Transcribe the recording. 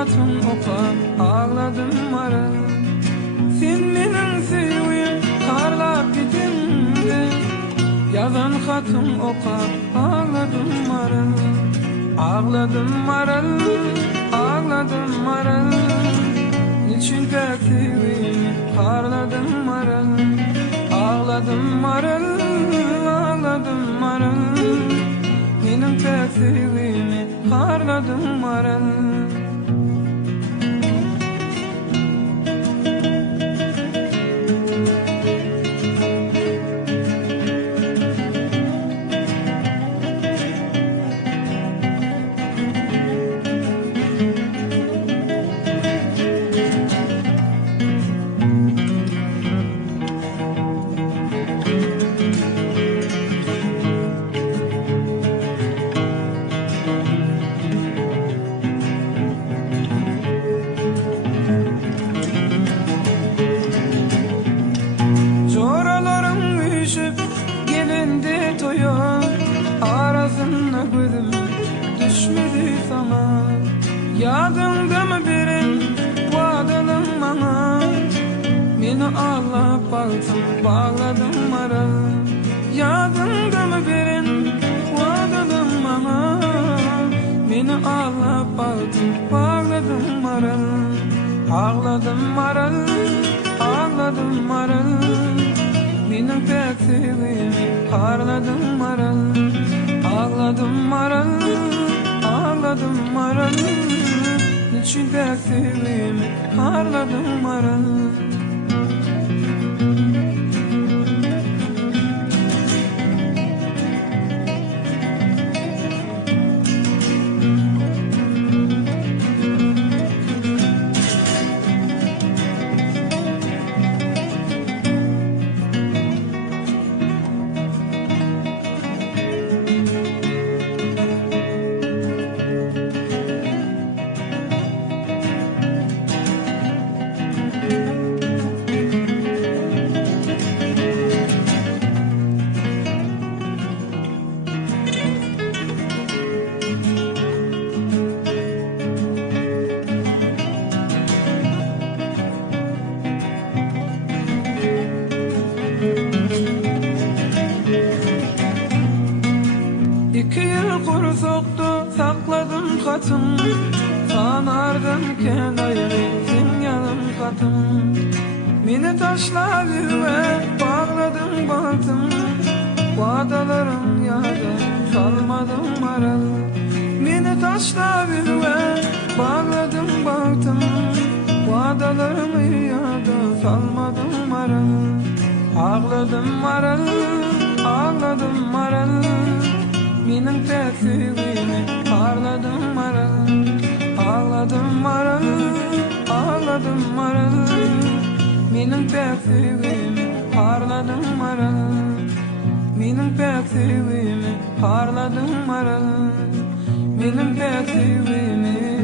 hatun opa ağladım marıl. Sen menin sevgim karlap gidimdi. Yazan hatun opa ağladım marıl. Ağladım marıl, ağladım marıl. Niçin pek sevgimi karladım marıl. Ağladım marıl, ağladım marıl. Menin pek sevgimi karladım marıl. Gelindi toya arasına gözüm düşmedi sana. Yadında mı birin vadalım bana. Beni ağlap bağladım, bağladım maral. Yadında mı birin vadalım bana. Beni ağlap bağladım, bağladım maral. Ağladım maral, ağladım maral. Menin pek sevgimi karladım marıl. Ağladım marıl, ağladım marıl. Niçin pek sevgimi karladım marıl. İki yıl kursakta sakladım katım. Kanardanken ayrıldın yanım katım. Beni taşladı ve bağladım baktım. Vadalarım yada salmadım maral. Beni taşladı ve bağladım baktım. Vadalarım yada salmadım maral. Ağladım maral, ağladım maral. Menin pek sevgimi karladım marıl. Ağladım marıl, ağladım marıl. Menin pek sevgimi karladım marıl. Menin pek sevgimi karladım marıl. Menin pek sevgimi